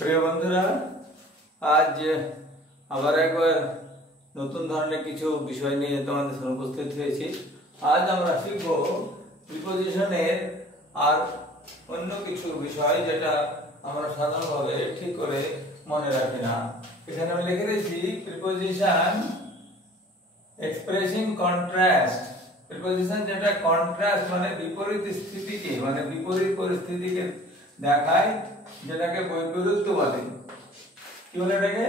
প্রিয় বন্ধুরা, আজ আবার একবার নতুন ধরনের কিছু বিষয় নিয়ে তোমাদের সামনে উপস্থিত হয়েছি। আজ আমরা শিখব প্রিপোজিশনের আর অন্য কিছু বিষয় যেটা আমরা সাধারণভাবে ঠিক করে মনে রাখি না। এখানে আমি লিখে দিয়েছি প্রিপোজিশন এক্সপ্রেসিং কন্ট্রাস্ট। প্রিপোজিশন যেটা কন্ট্রাস্ট মানে বিপরীত স্থিতিকে মানে বিপরীত পরিস্থিতিকে দেখায়, যেটাকে বৈপরীত্য বলে। কি বলে এটাকে?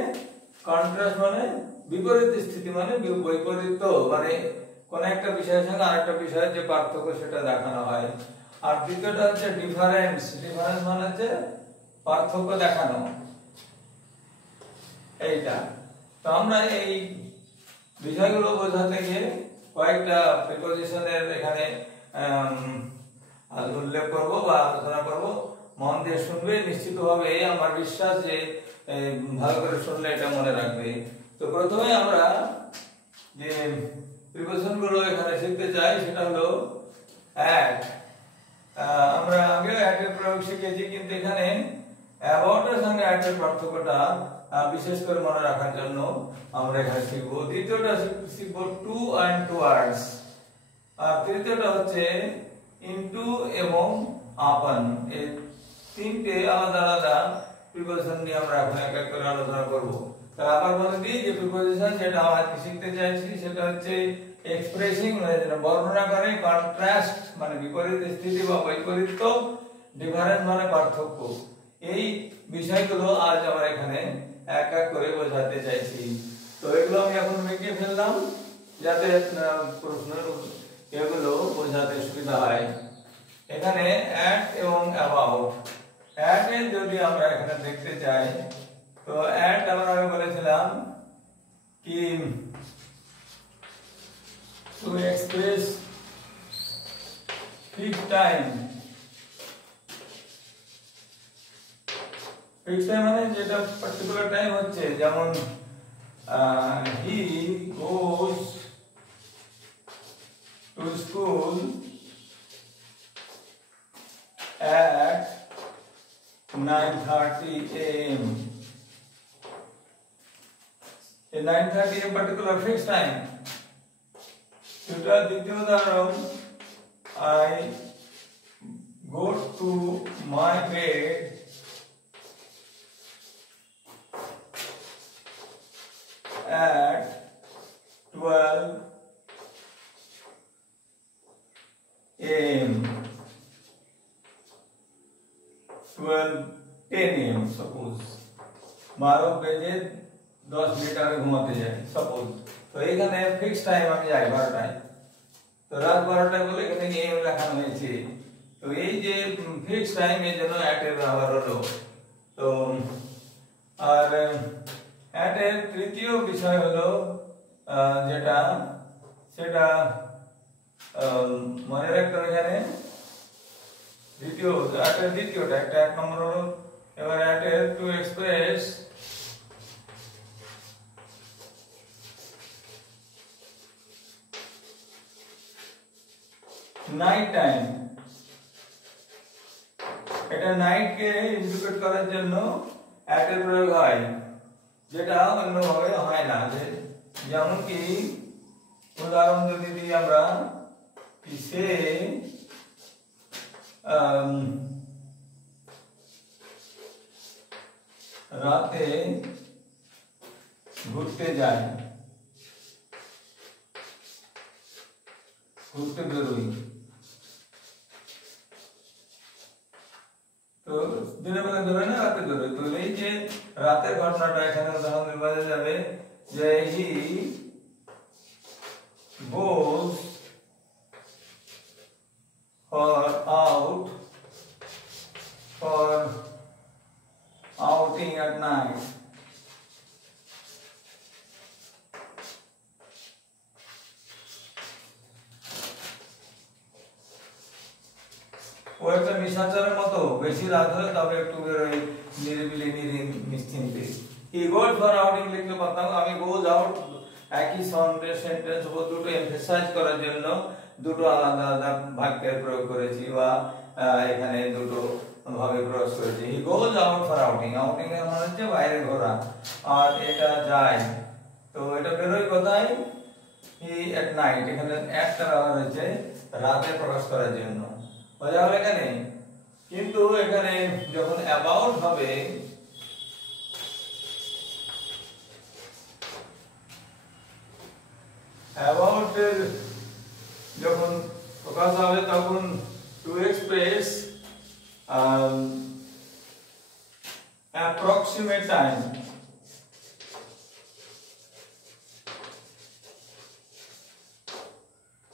কন্ট্রাস্ট মানে বিপরীত স্থিতি, মানে বৈপরীত্য, মানে কোন একটা বিষয়ের সঙ্গে আরেকটা বিষয়ের যে পার্থক্য সেটা দেখানো হয়। আর দ্বিতীয়টা হচ্ছে ডিফারেন্স। ডিফারেন্স মানে হচ্ছে পার্থক্য দেখানো, এইটা। তো আমরা এই বিষয়গুলো বোঝাতে গিয়ে কয়েকটা প্রিপোজিশনের এখানে উল্লেখ করব বা আলোচনা করব। মন দিয়ে শুনবে, নিশ্চিতভাবে আমার বিশ্বাস যে ভালো করে শুনলে এটা মনে রাখবে। তো প্রথমে আমরা যে প্রিপোজিশনগুলো এখানে শিখতে চাই সেটা হলো অ্যাট। আমরা আগে অ্যাটের প্রয়োগ শিখেছি, কিন্তু এখানে অ্যাবাউট এর সঙ্গে অ্যাটের পার্থক্যটা বিশেষ করে মনে রাখার জন্য আমরা এখানে শিখব। দ্বিতীয়টা শিখব টু অ্যান্ড টুয়ার্ডস, আর তৃতীয়টা হচ্ছে ইনটু এবং আপন। এই তিনটে আলাদা আলাদা প্রিপোজিশন নিয়ে আমরা এখন এক এক করে আলোচনা করব। তাহলে আবার বলে দিই যে প্রিপোজিশন যেটা আজকে শিখতে চাইছি সেটা হচ্ছে এক্সপ্রেসিং মানে যেটা বর্ণনা করে, কন্ট্রাস্ট মানে বিপরীত স্থিতি বা বৈপরীত্য, ডিফারেন্স মানে পার্থক্য। এই বিষয়গুলো আজ আমরা এখানে এক এক করে বোঝাতে চাইছি। তো এগুলো আমি এখন লিখে ফেললাম যাতে প্রশ্নের এগুলো বোঝাতে সুবিধা হয়। এখানে অ্যাট এবং অ্যাবাউট। অ্যাট এর যদি আমরা এখানে দেখতে চাই, তো অ্যাট আমরা আগে বলেছিলাম কি to express fixed time. Fixed time মানে যেটা পার্টিকুলার টাইম হচ্ছে, যেমন he goes to school at 9:30 a.m. A 9:30 a.m. particular fixed time. Tutor দ্বিতীয় উদাহরণ, I go to my bed at 12 a.m. 12:10 a.m. suppose 12 বেজে 10 মিনিট আগে ঘুমাতে যাই সাপোজ। তো এখানে ফিক্সড টাইম আমি যাই 12টায়, তো রাত 12টায় বলে এখানে এম লেখানো হয়েছে। তো এই যে ফিক্সড টাইম এর জন্য অ্যাট এর ব্যবহার হলো। তো আর অ্যাট এর তৃতীয় বিষয় হলো যেটা সেটা মনে রাখতে হবে। এখানে দ্বিতীয়টা একটা এক নম্বর হলো এবার অ্যাটের টু এক্সপ্রেস নাইট টাইম। এটা নাইট কে ইন্ডিকেট করার জন্য অ্যাটের প্রয়োগ হয়, যেটা অন্যভাবে হয় না। যেমন কি উদাহরণ যদি দিই আমরা, সে রাতে ঘুরতে যায়, ঘুরতে বেরোই। তো দিনের বেলা বেরোয় না, রাতে বেরোয়। তো এই যে রাতের ঘটনাটা এখানে উদাহরণ বোঝা যাবে যে হি goes for outing at night. ও একটা নিশাচরের মতো, বেশি রাত হলে তবে একটু বেরোয় নিরিবিলি নিশ্চিন্তে। হি গোজ ফর আউটিং লিখলে পারতাম, আমি গোজ আউট একই সেন্টেন্স দুটো এমফেসাইজ করার জন্য দুটো আলাদা আলাদা বাক্যের প্রয়োগ করেছি, বা এখানে দুটো ভাবে প্রকাশ করেছে। He goes out for outing, outing এর মানে হচ্ছে বাইরে ঘোরা, আর এটা যায়, তো এটা বেরোয় কোথায়, হি এট নাইট, এখানে একটা ব্যবহার হয়েছে রাতে প্রকাশ করার জন্য, বোঝা গেল এখানে। কিন্তু এখানে যখন অ্যাবাউট হবে, অ্যাবাউট এর যখন প্রকাশ হবে তখন টু এক্সপ্রেস approximate time,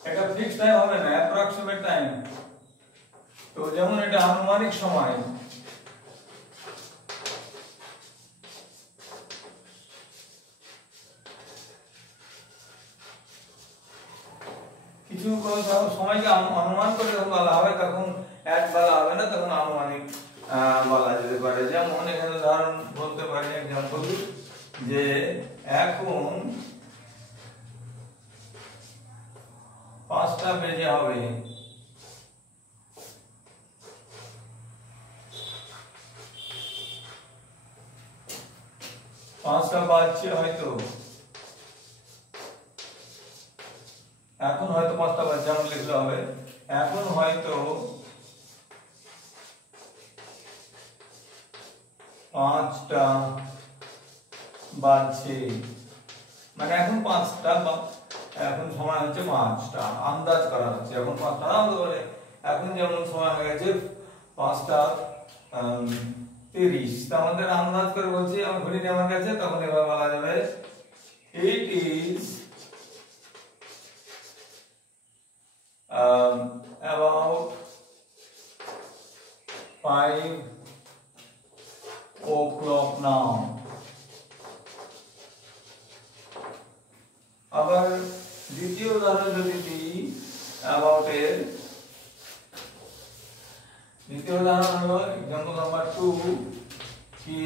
এটা ফিক্স টাইম হবে না, approximate time, তো যেমন এটা আনুমানিক সময়, কিছু সময়কে অনুমান করে যখন বলা হবে তখন এক বলা হবে না, তখন আনুমানিক বলা যেতে পারে। যেমন এখানে উদাহরণ বলতে পারি, এক্সাম্পল, যে এখন 5টা বেজে হবে, পাঁচটা বাজছে হয়তো, এখন হয়তো 5টা বাজছে, যেমন লিখলে হবে এখন হয়তো 5টা বাজছে, মানে এখন 5টা, এখন সময় হচ্ছে 5টা, আন্দাজ করা হচ্ছে, এখন 5টা না হতে পারে, এখন যেমন সময় হয়ে গেছে 5টা 30, তা আমাদের আন্দাজ করে বলছি, আমার ঘড়ি নেই আমার কাছে, তখন এবার বলা যাবে it is about 5 o'clock now। আবার দ্বিতীয় উদাহরণ যদি দিই about এর, দ্বিতীয় উদাহরণ হলো এক্সাম্পল নাম্বার 2, কি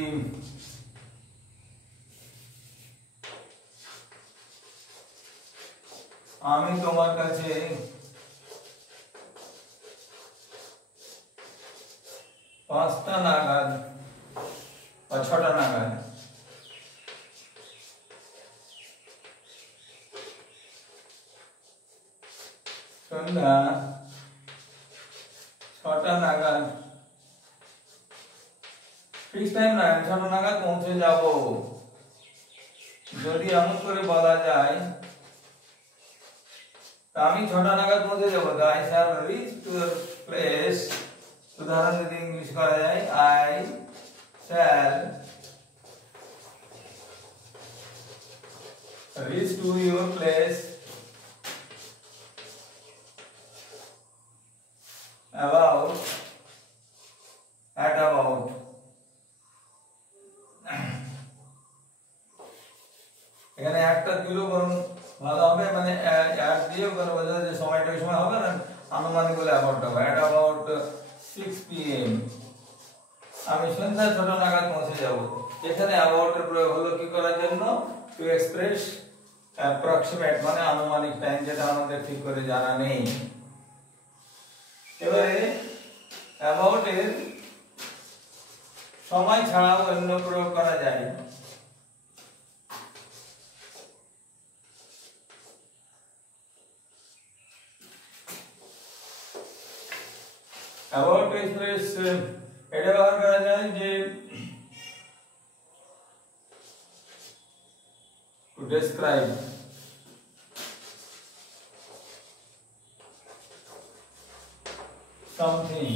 আমি তোমার কাছে 5টা নাগাদ বা 6টা নাগাদ সন্ধ্যা 6টা নাগাদ, ফিক্স টাইম না, 6টা নাগাদ পৌঁছে যাব। যদি এমন করে বলা যায়, আমি 6টা নাগাদ পৌঁছে যাব, I shall reach to the place, উদাহরণ যদি ইংলিশ করা যায়, I shall reach to your place about at about, এখানে একটা দিলেও বরং ভালো হবে, মানে অ্যাড দিয়েও করে বোঝা যায় যে সময়টা ওই সময় হবে না, আনুমানিক বলে অ্যাবাউট হবে, at about 6 PM, আমি সন্ধ্যা 6টা নাগাদ পৌঁছে যাব। এখানে অ্যাবাউট এর প্রয়োগ হলো কি করার জন্য, টু এক্সপ্রেস অ্যাপ্রক্সিমেট, মানে আনুমানিক টাইম, যেটা আমাদের ঠিক করে জানা নেই। এবারে অ্যাবাউট এর সময় ছাড়াও অন্য প্রয়োগ করা যায়। অ্যাবাউট টু এক্সপ্রেস এটা ব্যবহার করা যায় যে to describe something,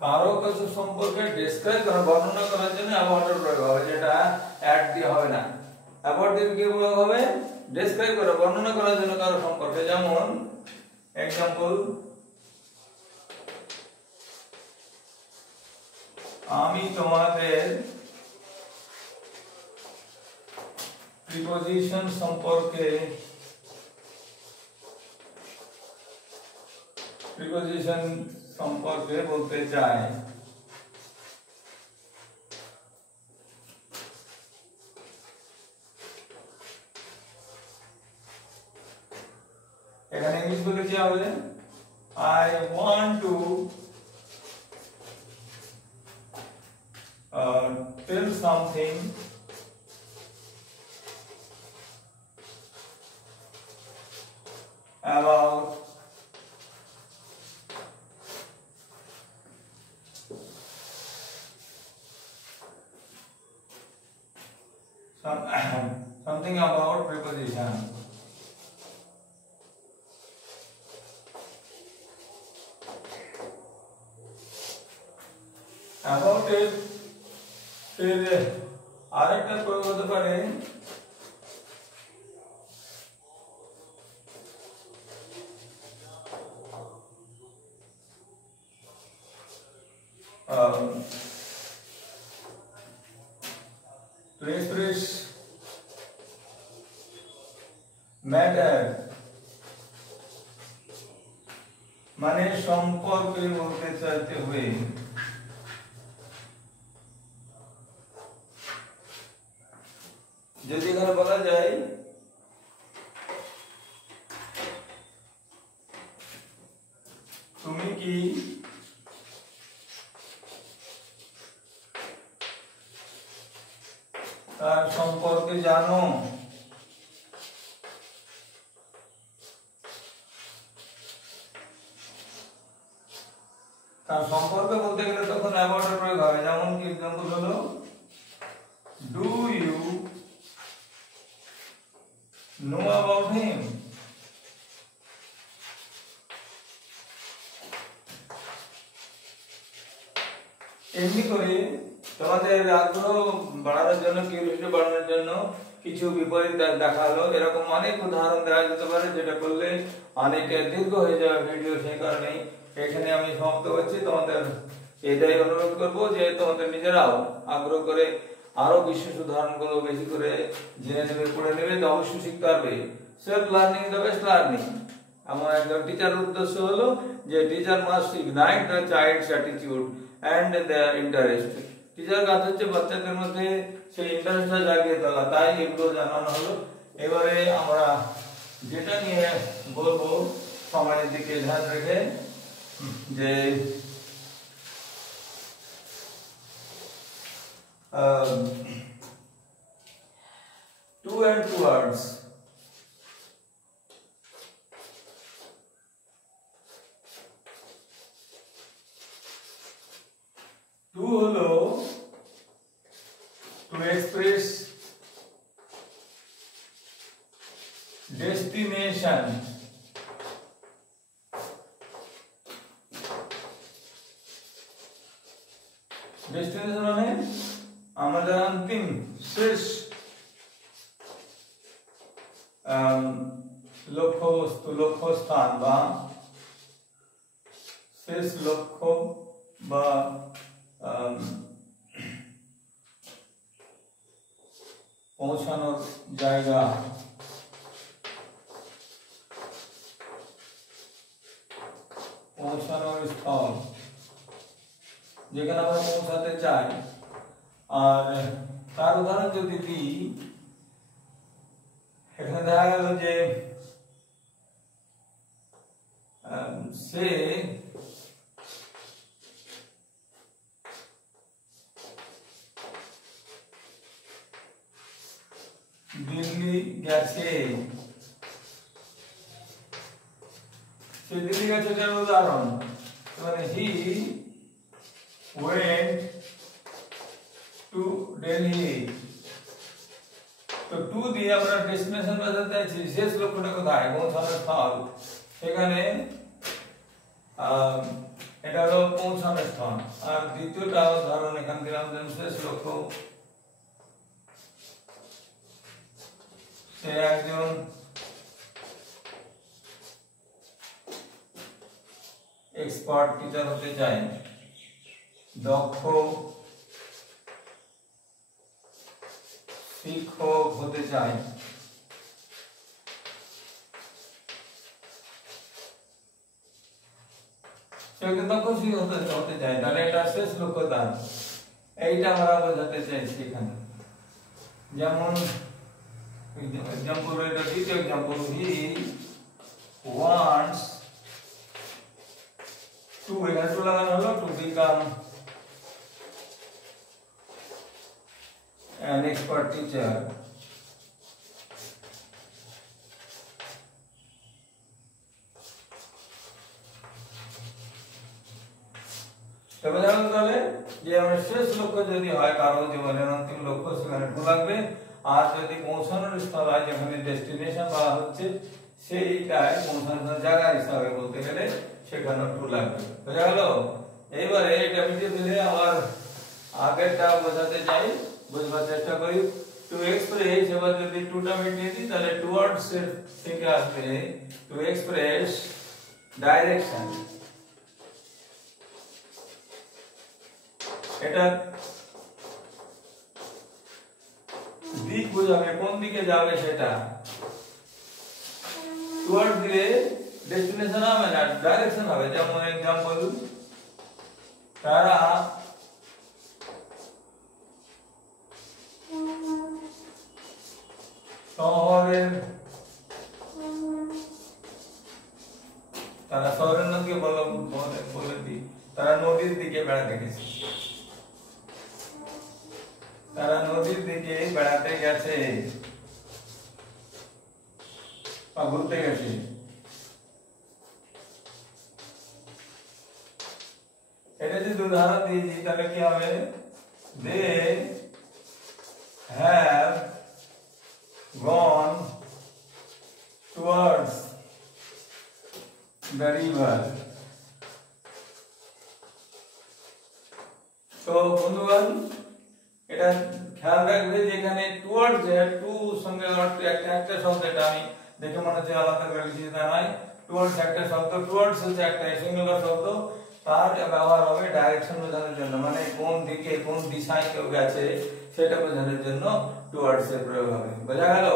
কারো কিছু সম্পর্কে ডেসক্রাইব করা, বর্ণনা করার জন্য অ্যাবাউট এর প্রয়োগ হবে, যেটা অ্যাড দিয়ে হবে না। অ্যাবাউট দিয়ে কি প্রয়োগ হবে, ডেসক্রাইব করা, বর্ণনা করার জন্য কারো সম্পর্কে। যেমন এক্সাম্পল, আমি তোমাদের প্রিপজিশন সম্পর্কে বলতে চাই। এখানে ইংলিশ বলে কি হবে I want to tell something about something about preposition. About it फिर আরেকটা প্রয়োগ হতে পারে to express matter মানে সম্পর্কে বলতে চাইতে হবে যদি এখানে বলা যায় তুমি কি তার সম্পর্কে জানো তার সম্পর্কে বলতে গেলে তখন অ্যাবাউট এর প্রয়োগ হবে যেমন কি एग्जांपल হলো do you know about him এমনি করে তোমাদের আগ্রহ বাড়ানোর জন্য কিউরিওসিটি বাড়ানোর জন্য কিছু বিপরীত দেখালো এরকম অনেক উদাহরণ দেওয়া যেতে পারে যেটা করলে অনেক দীর্ঘ হয়ে যাবে ভিডিও সেই কারণে এখানে আমি সমাপ্ত করছি তোমাদের এটাই অনুরোধ করব যে তোমাদের নিজেরাও আগ্রহ করে আরো বিশেষ উদাহরণগুলো বেশি করে জেনে নেবে পড়ে নেবে তো অবশ্যই শিখতে পারবে self learning the best learning আমার একজন টিচারের উদ্দেশ্য হলো যে teacher must ignite the child's attitude and their interest teacher কাজ হচ্ছে বাচ্চাদের মধ্যে সেই ইন্টারেস্টটা জাগিয়ে তোলা তাই এগুলো জানানো হলো এবারে আমরা যেটা নিয়ে বলবো সময়ের দিকে ধ্যান রেখে যে two and two words two হলো to express destination destination মানে আমাদের অন্তিম শেষ লক্ষ্যবস্তু লক্ষ্যস্থান বা শেষ লক্ষ্য বা পৌঁছানোর জায়গা পৌঁছানোর স্থল যেখানে আমরা পৌঁছাতে চাই আর তার উদাহরণ যদি দিই এখানে দেখা গেল যে সে দিল্লি গেছে সে দিল্লি গেছে এটার উদাহরণ মানে হি went to Delhi তো টু দিয়ে আমরা ডেস্টিনেশন বোঝাতে চাইছি শেষ লক্ষ্যটা কোথায় পৌঁছানোর স্থল সেখানে এটা হলো পৌঁছানোর স্থল আর দ্বিতীয়টা উদাহরণ এখান দিলাম যে শেষ লক্ষ্য সে একজন এক্সপার্ট টিচার হতে চায় দক্ষ শিক্ষক হতে চায় সে একজন দক্ষ শিক্ষক হতে চায় তাহলে এটা শেষ লক্ষ্য তার এইটা আমরা বোঝাতে চাইছি এখানে যেমন এক্সাম্পল এটা দ্বিতীয় এক্সাম্পল হি টিচার। তবে জানো তাহলে যে আমার শেষ লক্ষ্য যদি হয় কারো জীবনের অন্তিম লক্ষ্য, সেখানে টু লাগবে। আর যদি পৌঁছানোর স্থল হয়, যেখানে ডেস্টিনেশন বলা হচ্ছে, সেইটাই পৌঁছানোর জায়গা হিসাবে বলতে গেলে সেখানে টু লাগবে। বোঝা গেল? এইবারে এটা মিটিয়ে দিলে আবার আগেরটা বোঝাতে চাই, বুঝবার চেষ্টা করি। টু এক্সপ্রেস, এবার যদি টুটা মিটিয়ে দিই তাহলে টুয়ার্ডস এর থেকে আসবে টু এক্সপ্রেস ডাইরেকশন। এটা দিক বোঝাবে, কোন দিকে যাবে সেটা। টুয়ার্ড দিলে ডেস্টিনেশন হবে না, ডাইরেকশন হবে। যেমন एग्जांपल, তারা শহরের নদীকে বলে দিই, তারা নদীর দিকে বেড়াতে গেছে। তারা নদীর দিকে বেড়াতে গেছে বা ঘুরতে গেছে। এটা যদি উদাহরণ দিয়েছি তাহলে কি হবে? They have gone towards the river. তো বন্ধুগণ, এটা খেয়াল রাখবে যে এখানে টুয়ার্ডস এর টু সঙ্গে একটা শব্দ, এটা আমি দেখে মনে হচ্ছে আলাদা করে লিখেছি, তা নয়। টুয়ার্ডস একটা শব্দ, টুয়ার্ডস হচ্ছে একটা সিঙ্গুলার শব্দ, তার ব্যবহার হবে ডাইরেকশন বোঝানোর জন্য, মানে কোন দিকে কোন দিশায় কেউ গেছে সেটা বোঝানোর জন্য টুয়ার্ডস এর প্রয়োগ হবে। বোঝা গেল?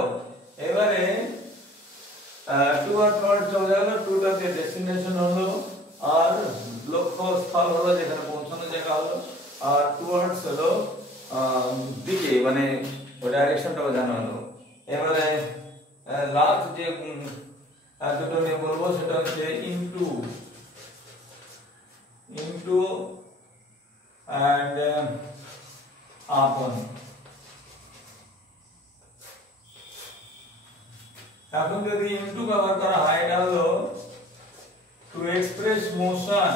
এবারে টুয়ার্ড বোঝা গেল, টুটা দিয়ে ডেস্টিনেশন হলো, আর লক্ষ্য স্থল হলো যেখানে পৌঁছানোর জায়গা হলো, আর টুয়ার্ডস হলো দিকে, মানে ডাইরেকশনটা বোঝানো হলো। এবারে লাস্ট যে দুটো নিয়ে বলবো সেটা হচ্ছে ইনটু and upon। এখন যদি ইনটু ব্যবহার করা হয়, এটা হলো to express motion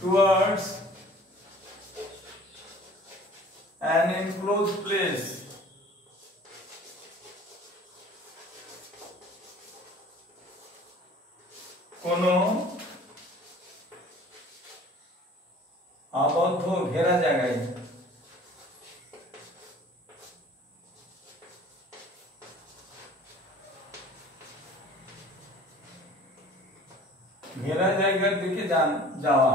towards an enclosed place। কোন আবদ্ধ ঘেরা জায়গায়। ঘেরা জায়গার দিকে যাওয়া।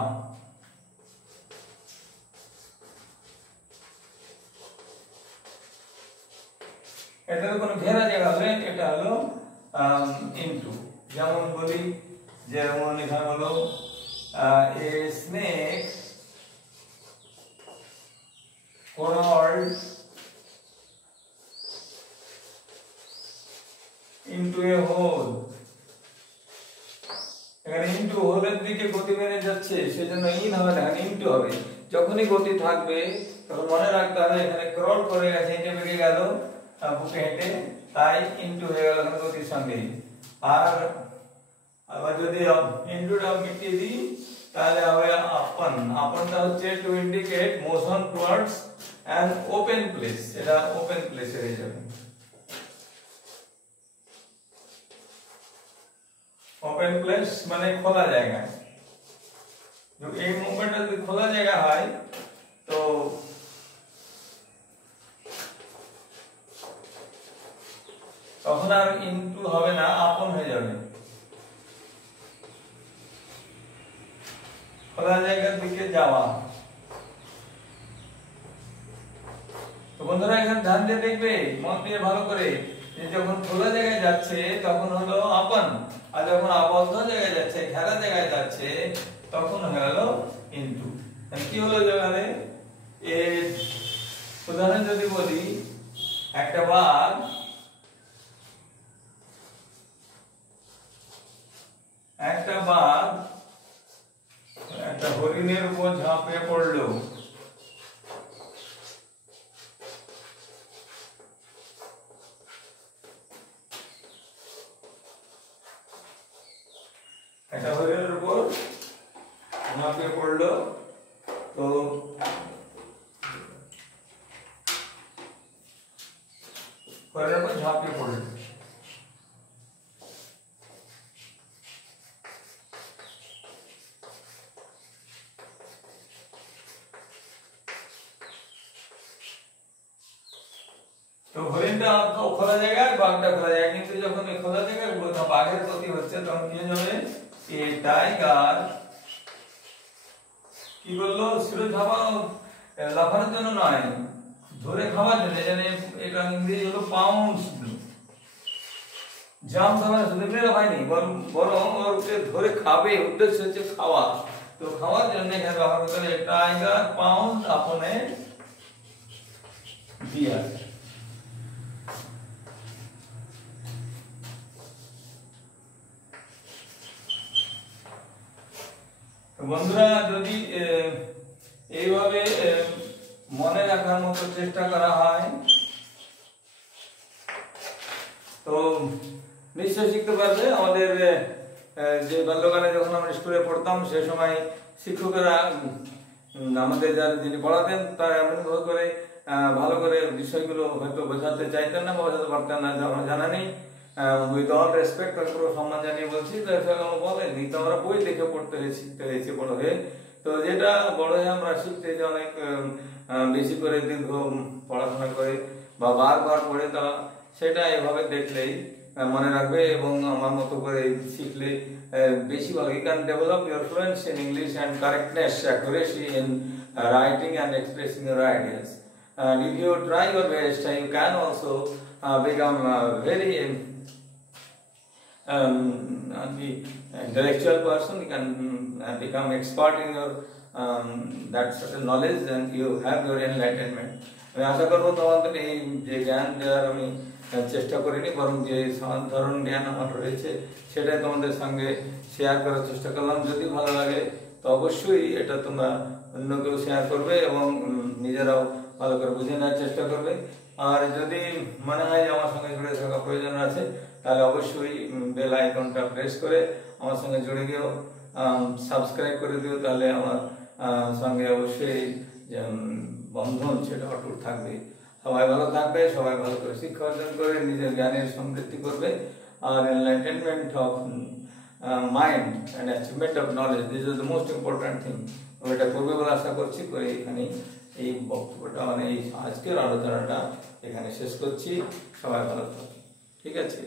এটা কোনো ঘেরা জায়গা হলে এটা হলো ইনটু। যেমন বলি, যেমন এখানে হলো a snake crawled into a hole। এখানে ইনটু হোলের দিকে গতি বেড়ে যাচ্ছে, সেজন্য ইন হবে না, ইনটু হবে। যখনই গতি থাকবে তখন মনে রাখতে হবে এখানে ক্রল করে গেছে, হেঁটে বেরিয়ে গেল বুকে হেঁটে, তাই ইনটু হয়ে গেল গতির সঙ্গে। আর আবার যদি ইনটুটা মিটিয়ে দিই তাহলে হবে আপন। আপনটা হচ্ছে to indicate motion towards an open place, এটা ওপেন প্লেসে হয়ে যাবে। ওপেন প্লেস মানে খোলা জায়গা। এই মুভমেন্টটা যদি খোলা জায়গা হয় তো তখন আর ইনটু হবে না, আপন হয়ে যাবে। খোলা জায়গার দিকে যাওয়া। তো বন্ধুরা এখানে ধ্যান দিয়ে দেখবে, মন দিয়ে ভালো করে, যে যখন খোলা জায়গায় যাচ্ছে তখন হলো আপন, আর যখন আবদ্ধ জায়গায় যাচ্ছে, ঘেরা জায়গায় যাচ্ছে, তখন হয়ে গেল ইনটু। কি হলো জায়গায়? এর উদাহরণ যদি বলি, একটা বাঘ করার পর ঝাঁপিয়ে পড়ে। তো হরিণটা খোলা জায়গায়, বাঘটা খোলা জায়গায়, কিন্তু যখন এই খোলা জায়গায় বাঘের ক্ষতি হচ্ছে তখন কি হবে, এই টাইগার কি বললো, শিরোধাবা লাফানোর জন্য নয়, ধরে খাওয়ার জন্য। এখানে এটা ইংরেজি হলো পাউন্স, জাম্প মানে শুধু লাফায়নি, বরং ওকে ধরে খাবে, উদ্দেশ্য হচ্ছে খাওয়া। তো খাওয়ার জন্য এখানে ব্যবহার করতে হবে টাইগার পাউন্স আপনে ডিয়ার। বন্ধুরা যদি এইভাবে মনে রাখার মতো চেষ্টা করা হয় তো নিশ্চয় শিখতে পারবে। আমাদের যে বাল্যকালে যখন আমরা স্কুলে পড়তাম সে সময় শিক্ষকেরা আমাদের যারা যিনি পড়াতেন তারা এমনভাবে করে ভালো করে বিষয়গুলো হয়তো বোঝাতে চাইতেন না বা বোঝাতে পারতেন না, আমার জানা নেই। উইথ অল রেসপেক্ট পুরো সম্মান জানিয়ে বলছি, বলেননি তো আমরা বই দেখে পড়তে হয়ে শিখতে হয়েছে বড় হয়ে। তো যেটা বড় হয়ে আমরা শিখতে যে অনেক বেশি করে দীর্ঘ পড়াশোনা করে বা বারবার পড়ে তা সেটা এভাবে দেখলেই মনে রাখবে এবং আমার মতো করে শিখলে বেশি ভালো। You can develop your fluency in English and correctness, accuracy in writing and expressing your ideas. And if you try your best, you can also become very the intellectual person. You can become expert in your that certain knowledge, and you have your enlightenment. আমি আশা করবো তোমাদের এই যে জ্ঞান দেওয়ার আমি চেষ্টা করিনি, বরং যে সাধারণ জ্ঞান আমার রয়েছে সেটাই তোমাদের সঙ্গে শেয়ার করার চেষ্টা করলাম। যদি ভালো লাগে তো অবশ্যই এটা তোমরা অন্যকেও শেয়ার করবে এবং নিজেরাও ভালো করে বুঝে নেওয়ার চেষ্টা করবে। আর যদি মনে হয় যে আমার সঙ্গে জুড়ে থাকা প্রয়োজন আছে তাহলে অবশ্যই বেল আইকনটা প্রেস করে আমার সঙ্গে জুড়ে গিয়েও সাবস্ক্রাইব করে দিও, তাহলে আমার সঙ্গে অবশ্যই বন্ধন সেটা অটুট থাকবে। সবাই ভালো থাকবে, সবাই ভালো করে শিক্ষা অর্জন করে নিজের জ্ঞানের সমৃদ্ধি করবে। আর enlightenment of mind and achievement of knowledge, this is the most important thing. এটা করবে বলে আশা করছি। করে এখানে এই বক্তব্যটা মানে এই আজকের আলোচনাটা এখানে শেষ করছি। সবাই ভালো থাকবে, ঠিক আছে।